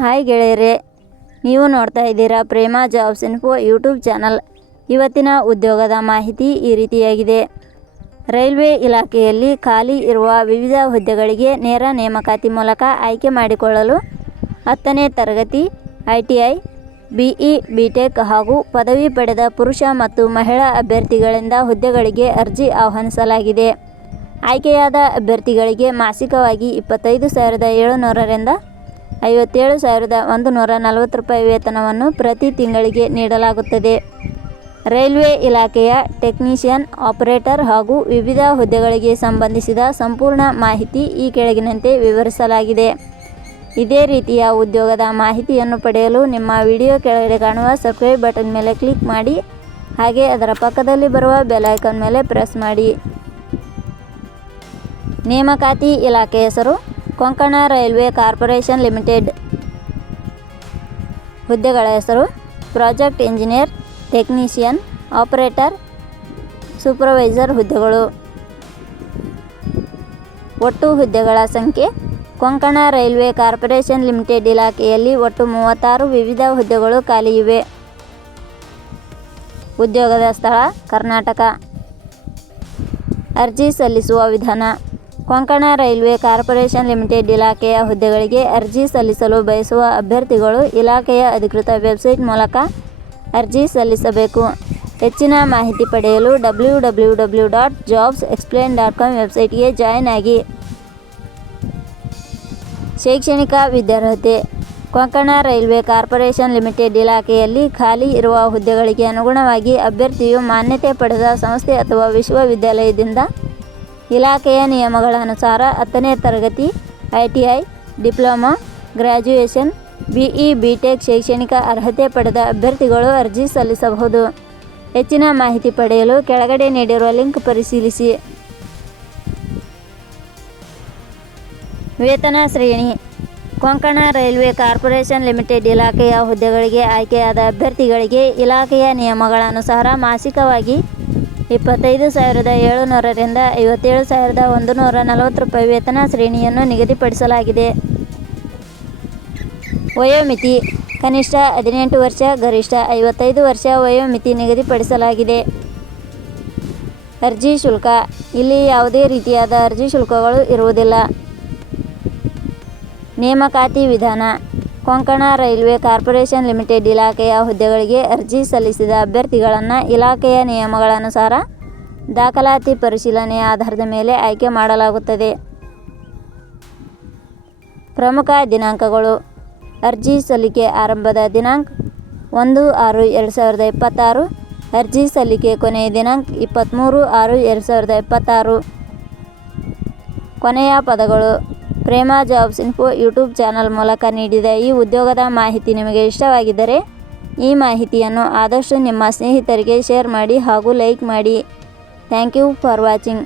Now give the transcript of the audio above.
Hi ಗೆಳೆಯರೇ, ನೀವು ನೋಡ್ತಾ ಇದ್ದೀರಾ ಪ್ರೇಮ ಜಾಬ್ಸ್ ಇನ್ಫೋ ಯೂಟ್ಯೂಬ್ ಚಾನಲ್. ಇವತ್ತಿನ ಉದ್ಯೋಗದ ಮಾಹಿತಿ ಈ ರೀತಿಯಾಗಿದೆ. ರೈಲ್ವೆ ಇಲಾಖೆಯಲ್ಲಿ ಖಾಲಿ ಇರುವ ವಿವಿಧ ಹುದ್ದೆಗಳಿಗೆ ನೇರ ನೇಮಕಾತಿ ಮೂಲಕ ಆಯ್ಕೆ ಮಾಡಿಕೊಳ್ಳಲು 10ನೇ ತರಗತಿ ITI, BE, BTech ಹಾಗೂ ಪದವಿ ಪಡೆದ ಪುರುಷ ಮತ್ತು ಮಹಿಳಾ ಅಭ್ಯರ್ಥಿಗಳಿಂದ ಹುದ್ದೆಗಳಿಗೆ ಅರ್ಜಿ ಆಹ್ವಾನಿಸಲಾಗಿದೆ. ಆಯ್ಕೆಯಾದ ಅಭ್ಯರ್ಥಿಗಳಿಗೆ ಮಾಸಿಕವಾಗಿ 25,700 ರಿಂದ 57,140 ರೂಪಾಯಿ ವೇತನವನ್ನು ಪ್ರತಿ ತಿಂಗಳಿಗೆ ನೀಡಲಾಗುತ್ತದೆ. ರೈಲ್ವೆ ಇಲಾಖೆಯ ಟೆಕ್ನಿಷಿಯನ್, ಆಪರೇಟರ್ ಹಾಗೂ ವಿವಿಧ ಹುದ್ದೆಗಳಿಗೆ ಸಂಬಂಧಿಸಿದ ಸಂಪೂರ್ಣ ಮಾಹಿತಿ ಈ ಕೆಳಗಿನಂತೆ ವಿವರಿಸಲಾಗಿದೆ. ಇದೇ ರೀತಿಯ ಉದ್ಯೋಗದ ಮಾಹಿತಿಯನ್ನು ಪಡೆಯಲು ನಿಮ್ಮ ವಿಡಿಯೋ ಕೆಳಗಡೆ ಕಾಣುವ ಸಬ್ಸ್ಕ್ರೈಬ್ ಬಟನ್ ಮೇಲೆ ಕ್ಲಿಕ್ ಮಾಡಿ, ಹಾಗೆ ಅದರ ಪಕ್ಕದಲ್ಲಿ ಬರುವ ಬೆಲ್ ಐಕಾನ್ ಮೇಲೆ ಪ್ರೆಸ್ ಮಾಡಿ. ನೇಮಕಾತಿ ಇಲಾಖೆ ಹೆಸರು ಕೊಂಕಣ ರೈಲ್ವೆ ಕಾರ್ಪೊರೇಷನ್ ಲಿಮಿಟೆಡ್. ಹುದ್ದೆಗಳ ಹೆಸರು project engineer, technician, operator, supervisor ಹುದ್ದೆಗಳು. ಒಟ್ಟು ಹುದ್ದೆಗಳ ಸಂಖ್ಯೆ ಕೊಂಕಣ ರೈಲ್ವೆ ಕಾರ್ಪೊರೇಷನ್ ಲಿಮಿಟೆಡ್ ಇಲಾಖೆಯಲ್ಲಿ ಒಟ್ಟು 36 ವಿವಿಧ ಹುದ್ದೆಗಳು ಖಾಲಿ ಇವೆ. ಉದ್ಯೋಗದ ಸ್ಥಳ ಕರ್ನಾಟಕ. ಅರ್ಜಿ ಸಲ್ಲಿಸುವ ವಿಧಾನ. ಕೊಂಕಣ ರೈಲ್ವೆ ಕಾರ್ಪೊರೇಷನ್ ಲಿಮಿಟೆಡ್ ಇಲಾಖೆಯ ಹುದ್ದೆಗಳಿಗೆ ಅರ್ಜಿ ಸಲ್ಲಿಸಲು ಬಯಸುವ ಅಭ್ಯರ್ಥಿಗಳು ಇಲಾಖೆಯ ಅಧಿಕೃತ ವೆಬ್ಸೈಟ್ ಮೂಲಕ ಅರ್ಜಿ ಸಲ್ಲಿಸಬೇಕು. ಹೆಚ್ಚಿನ ಮಾಹಿತಿ ಪಡೆಯಲು www.jobsexplain.com ವೆಬ್ಸೈಟ್ಗೆ ಜಾಯಿನ್ ಆಗಿ. ಶೈಕ್ಷಣಿಕ ವಿದ್ಯಾರ್ಹತೆ. ಕೊಂಕಣ ರೈಲ್ವೆ ಕಾರ್ಪೊರೇಷನ್ ಲಿಮಿಟೆಡ್ ಇಲಾಖೆಯಲ್ಲಿ ಖಾಲಿ ಇರುವ ಹುದ್ದೆಗಳಿಗೆ ಅನುಗುಣವಾಗಿ ಅಭ್ಯರ್ಥಿಯು ಮಾನ್ಯತೆ ಪಡೆದ ಸಂಸ್ಥೆ ಅಥವಾ ವಿಶ್ವವಿದ್ಯಾಲಯದಿಂದ ಇಲಾಖೆಯ ನಿಯಮಗಳ ಅನುಸಾರ 10ನೇ ತರಗತಿ ITI, diploma, graduation, BE, BTech ಶೈಕ್ಷಣಿಕ ಅರ್ಹತೆ ಪಡೆದ ಅಭ್ಯರ್ಥಿಗಳು ಅರ್ಜಿ ಸಲ್ಲಿಸಬಹುದು. ಹೆಚ್ಚಿನ ಮಾಹಿತಿ ಪಡೆಯಲು ಕೆಳಗಡೆ ನೀಡಿರುವ ಲಿಂಕ್ ಪರಿಶೀಲಿಸಿ. ವೇತನ ಶ್ರೇಣಿ. ಕೊಂಕಣ ರೈಲ್ವೆ ಕಾರ್ಪೊರೇಷನ್ ಲಿಮಿಟೆಡ್ ಇಲಾಖೆಯ ಹುದ್ದೆಗಳಿಗೆ ಆಯ್ಕೆಯಾದ ಅಭ್ಯರ್ಥಿಗಳಿಗೆ ಇಲಾಖೆಯ ನಿಯಮಗಳ ಅನುಸಾರ ಮಾಸಿಕವಾಗಿ 25,700 ರಿಂದ 57,140 ರೂಪಾಯಿ ವೇತನ ಶ್ರೇಣಿಯನ್ನು ನಿಗದಿಪಡಿಸಲಾಗಿದೆ. ವಯೋಮಿತಿ ಕನಿಷ್ಠ 18 ವರ್ಷ, ಗರಿಷ್ಠ 55 ವರ್ಷ ವಯೋಮಿತಿ ನಿಗದಿಪಡಿಸಲಾಗಿದೆ. ಅರ್ಜಿ ಶುಲ್ಕ. ಇಲ್ಲಿ ಯಾವುದೇ ರೀತಿಯಾದ ಅರ್ಜಿ ಶುಲ್ಕಗಳು ಇರುವುದಿಲ್ಲ. ನೇಮಕಾತಿ ವಿಧಾನ. ಕೊಂಕಣ ರೈಲ್ವೆ ಕಾರ್ಪೊರೇಷನ್ ಲಿಮಿಟೆಡ್ ಇಲಾಖೆಯ ಹುದ್ದೆಗಳಿಗೆ ಅರ್ಜಿ ಸಲ್ಲಿಸಿದ ಅಭ್ಯರ್ಥಿಗಳನ್ನು ಇಲಾಖೆಯ ನಿಯಮಗಳ ಅನುಸಾರ ದಾಖಲಾತಿ ಪರಿಶೀಲನೆಯ ಆಧಾರದ ಮೇಲೆ ಆಯ್ಕೆ ಮಾಡಲಾಗುತ್ತದೆ. ಪ್ರಮುಖ ದಿನಾಂಕಗಳು. ಅರ್ಜಿ ಸಲ್ಲಿಕೆ ಆರಂಭದ ದಿನಾಂಕ 1/6/2026. ಅರ್ಜಿ ಸಲ್ಲಿಕೆ ಕೊನೆಯ ದಿನಾಂಕ 23/6/2026. ಕೊನೆಯ ಪದಗಳು. ಪ್ರೇಮ ಜಾಬ್ಸ್ ಇನ್ಫೋ ಯೂಟ್ಯೂಬ್ ಚಾನಲ್ ಮೂಲಕ ನೀಡಿದ ಈ ಉದ್ಯೋಗದ ಮಾಹಿತಿ ನಿಮಗೆ ಇಷ್ಟವಾಗಿದ್ದರೆ ಈ ಮಾಹಿತಿಯನ್ನು ಆದಷ್ಟು ನಿಮ್ಮ ಸ್ನೇಹಿತರಿಗೆ ಶೇರ್ ಮಾಡಿ ಹಾಗೂ ಲೈಕ್ ಮಾಡಿ. Thank you for watching.